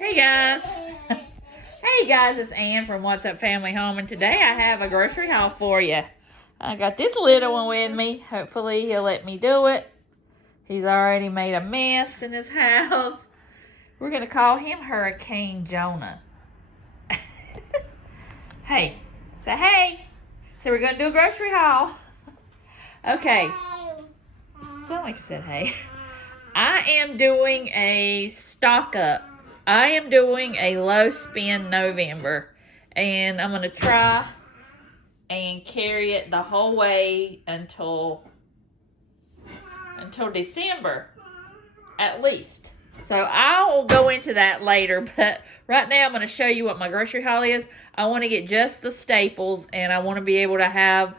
Hey guys. Hey guys, it's Ann from What's Up Family Home, and today I have a grocery haul for you. I got this little one with me. Hopefully he'll let me do it. He's already made a mess in his house. We're going to call him Hurricane Jonah. Hey. Say hey. So we're going to do a grocery haul. Okay. Sound like I said hey. I am doing a stock up. I am doing a low spend November, and I'm going to try and carry it the whole way until December, at least. So I'll go into that later, but right now I'm going to show you what my grocery haul is. I want to get just the staples, and I want to be able to have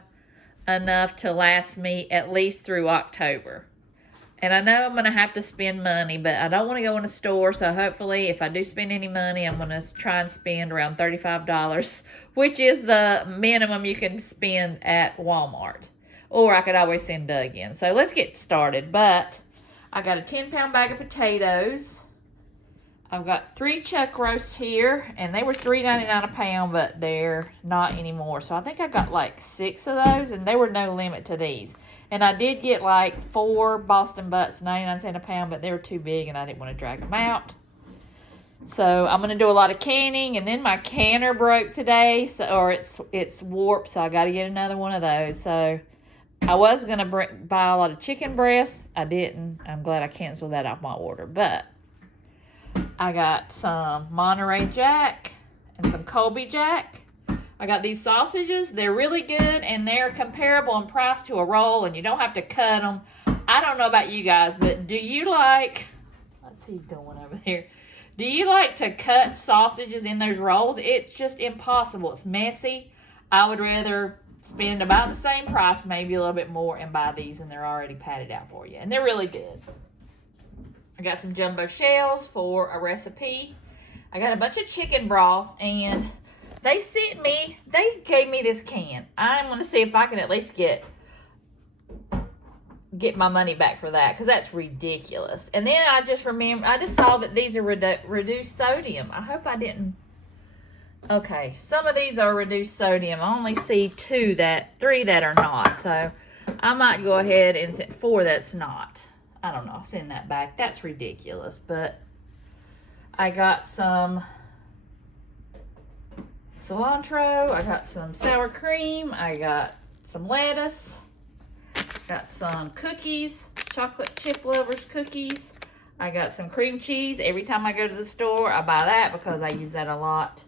enough to last me at least through October. And I know I'm going to have to spend money, but I don't want to go in a store, so hopefully if I do spend any money, I'm going to try and spend around $35, which is the minimum you can spend at Walmart. Or I could always send Doug in. So let's get started. But I got a 10-pound bag of potatoes. I've got 3 chuck roasts here, and they were $3.99 a pound, but they're not anymore. So I think I got like 6 of those, and there were no limit to these. And I did get like 4 Boston Butts, 99 cents a pound, but they were too big and I didn't want to drag them out. So I'm going to do a lot of canning, and then my canner broke today, or it's warped, so I got to get another one of those. So I was going to buy a lot of chicken breasts. I didn't. I'm glad I canceled that off my order. But I got some Monterey Jack and some Colby Jack. I got these sausages. They're really good, and they're comparable in price to a roll, and you don't have to cut them. I don't know about you guys, but do you like, what's he doing over there? Do you like to cut sausages in those rolls? It's just impossible. It's messy. I would rather spend about the same price, maybe a little bit more, and buy these, and they're already patted out for you, and they're really good. I got some jumbo shells for a recipe. I got a bunch of chicken broth, and they gave me this can. I'm going to see if I can at least get my money back for that, because that's ridiculous. And then I just saw that these are reduced sodium. I hope I didn't. Okay, some of these are reduced sodium. I only see 3 that are not. So I might go ahead and send 4 that's not. I don't know. I'll send that back. That's ridiculous. But I got some cilantro. I got some sour cream. I got some lettuce. Got some cookies, chocolate chip lovers cookies. I got some cream cheese. Every time I go to the store, I buy that because I use that a lot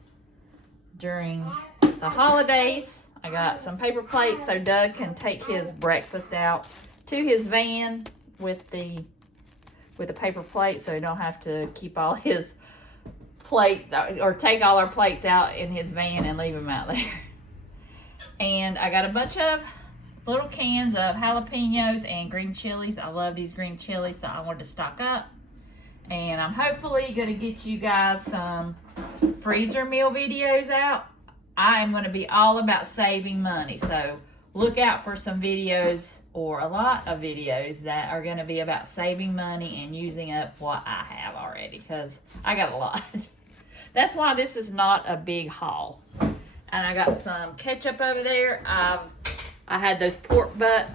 during the holidays. I got some paper plates so Doug can take his breakfast out to his van with the paper plate, so he don't have to keep all his plate or take all our plates out in his van and leave them out there. And I got a bunch of little cans of jalapenos and green chilies. I love these green chilies, so I wanted to stock up. And I'm hopefully going to get you guys some freezer meal videos out. I am going to be all about saving money, so look out for some videos, or a lot of videos, that are going to be about saving money and using up what I have already, because I got a lot. That's why this is not a big haul. And I got some ketchup over there. I had those pork butt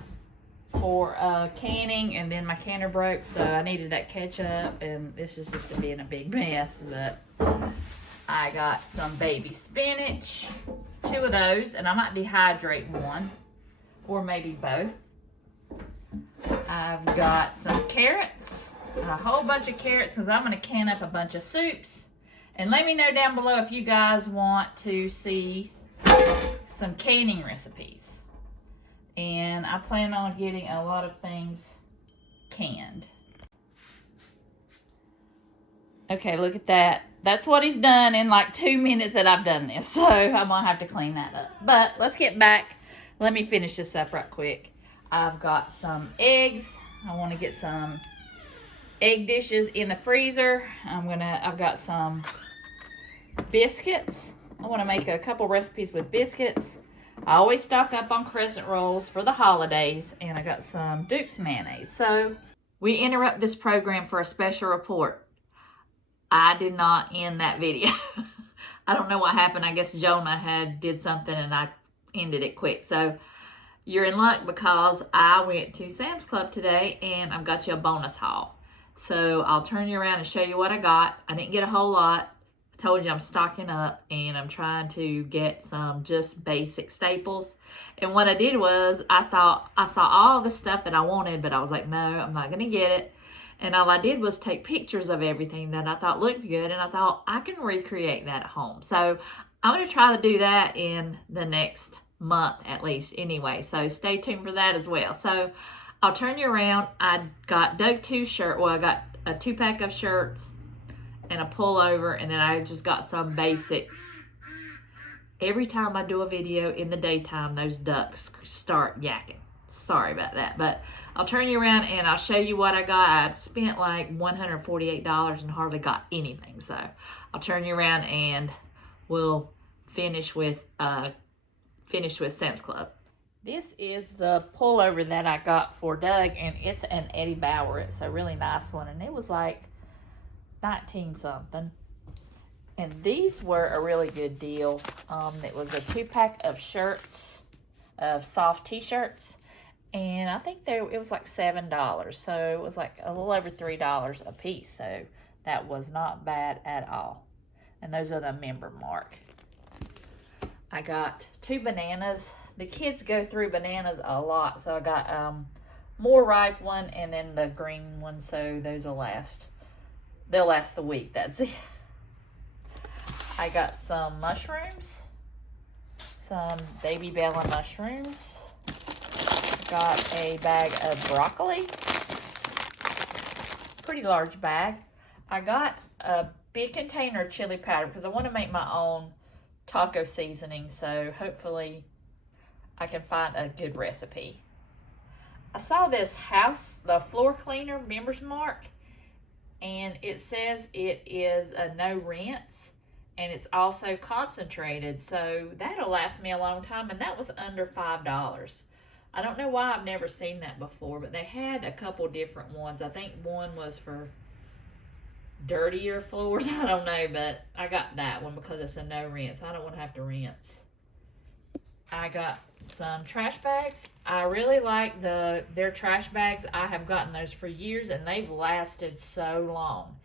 for canning, and then my canner broke, so I needed that ketchup, and this is just being a big mess. But I got some baby spinach, 2 of those, and I might dehydrate one, or maybe both. I've got some carrots, a whole bunch of carrots, because I'm going to can up a bunch of soups. And let me know down below if you guys want to see some canning recipes. And I plan on getting a lot of things canned. Okay, look at that. That's what he's done in like 2 minutes that I've done this. So I'm going to have to clean that up. But let's get back. Let me finish this up right quick. I've got some eggs. I want to get some egg dishes in the freezer. I've got some biscuits. I want to make a couple recipes with biscuits. I always stock up on crescent rolls for the holidays, and I got some Duke's mayonnaise. So we interrupt this program for a special report. I did not end that video. I don't know what happened. I guess Jonah did something and I ended it quick. So you're in luck because I went to Sam's Club today and I've got you a bonus haul. So I'll turn you around and show you what I got. I didn't get a whole lot. I told you I'm stocking up and I'm trying to get some just basic staples. And what I did was I thought I saw all the stuff that I wanted, but I was like, no, I'm not going to get it. And all I did was take pictures of everything that I thought looked good, and I thought I can recreate that at home. So I'm going to try to do that in the next month at least anyway. So stay tuned for that as well. So I'll turn you around. I got Doug 2 shirt. Well, I got a 2-pack of shirts and a pullover, and then I just got some basic. Every time I do a video in the daytime, those ducks start yakking. Sorry about that, but I'll turn you around and I'll show you what I got. I spent like $148 and hardly got anything. So I'll turn you around and we'll finish with Sam's Club. This is the pullover that I got for Doug, and it's an Eddie Bauer. It's a really nice one, and it was like 19 something. And these were a really good deal. It was a 2-pack of shirts, of soft t-shirts. And I think it was like $7. So it was like a little over $3 a piece. So that was not bad at all. And those are the member mark. I got 2 bananas. The kids go through bananas a lot. So I got more ripe one and then the green one. So those will last. They'll last the week. That's it. I got some mushrooms. Some baby bella mushrooms. Got a bag of broccoli, pretty large bag. I got a big container of chili powder because I want to make my own taco seasoning, so hopefully I can find a good recipe. I saw this the floor cleaner members mark, and it says it is a no rinse, and it's also concentrated, so that'll last me a long time, and that was under $5. I don't know why I've never seen that before, but they had a couple different ones. I think one was for dirtier floors. I don't know, but I got that one because it's a no rinse. I don't want to have to rinse. I got some trash bags. I really like their trash bags. I have gotten those for years, and they've lasted so long.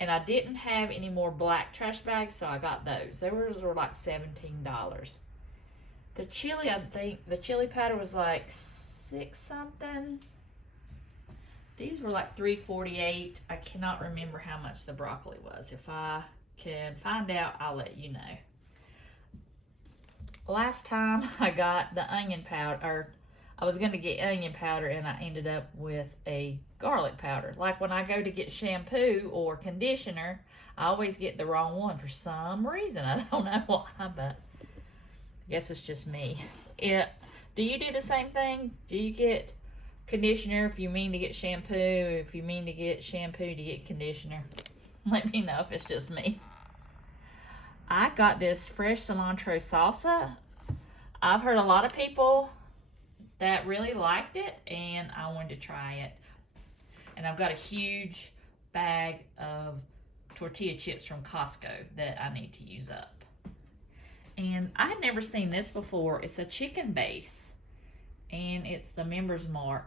And I didn't have any more black trash bags, so I got those. Those were like $17. The chili, I think, the chili powder was like $6 something. These were like $3.48. I cannot remember how much the broccoli was. If I can find out, I'll let you know. Last time I got the onion powder, or I was going to get onion powder, and I ended up with a garlic powder. Like when I go to get shampoo or conditioner, I always get the wrong one for some reason. I don't know why, but I guess it's just me. Do you do the same thing? Do you get conditioner if you mean to get shampoo? If you mean to get shampoo, do you get conditioner? Let me know if it's just me. I got this fresh cilantro salsa. I've heard a lot of people that really liked it, and I wanted to try it. And I've got a huge bag of tortilla chips from Costco that I need to use up. And I had never seen this before. It's a chicken base, and it's the members mark,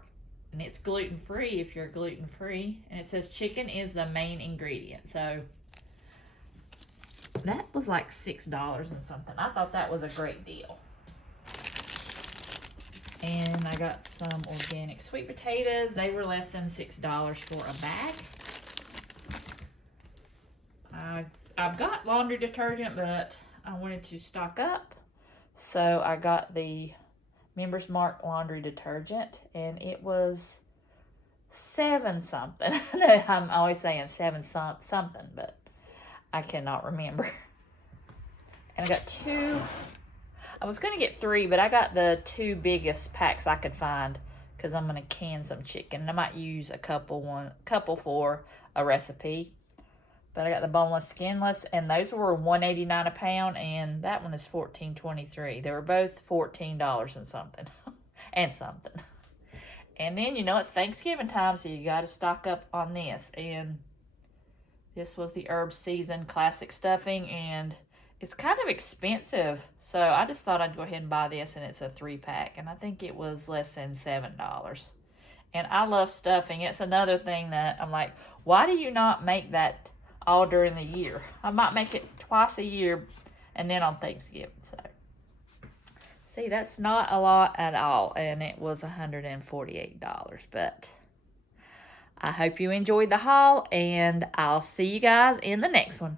and it's gluten-free if you're gluten-free, and it says chicken is the main ingredient. So that was like $6 and something. I thought that was a great deal. And I got some organic sweet potatoes. They were less than $6 for a bag. I've got laundry detergent, but I wanted to stock up. So I got the Members Mark laundry detergent, and it was $7 something. I'm always saying $7 something, but I cannot remember. And I got 2. I was going to get 3, but I got the 2 biggest packs I could find because I'm going to can some chicken. And I might use a couple for a recipe. But I got the boneless, skinless, and those were $1.89 a pound, and that one is $14.23. They were both $14 and something, and something. And then, you know, it's Thanksgiving time, so you got to stock up on this. And This was the Herb Season Classic Stuffing, and it's kind of expensive. So I just thought I'd go ahead and buy this, and it's a 3-pack, and I think it was less than $7. And I love stuffing. It's another thing that I'm like, why do you not make that all during the year? I might make it twice a year and then on Thanksgiving. So, see, that's not a lot at all. And it was $148. But I hope you enjoyed the haul, and I'll see you guys in the next one.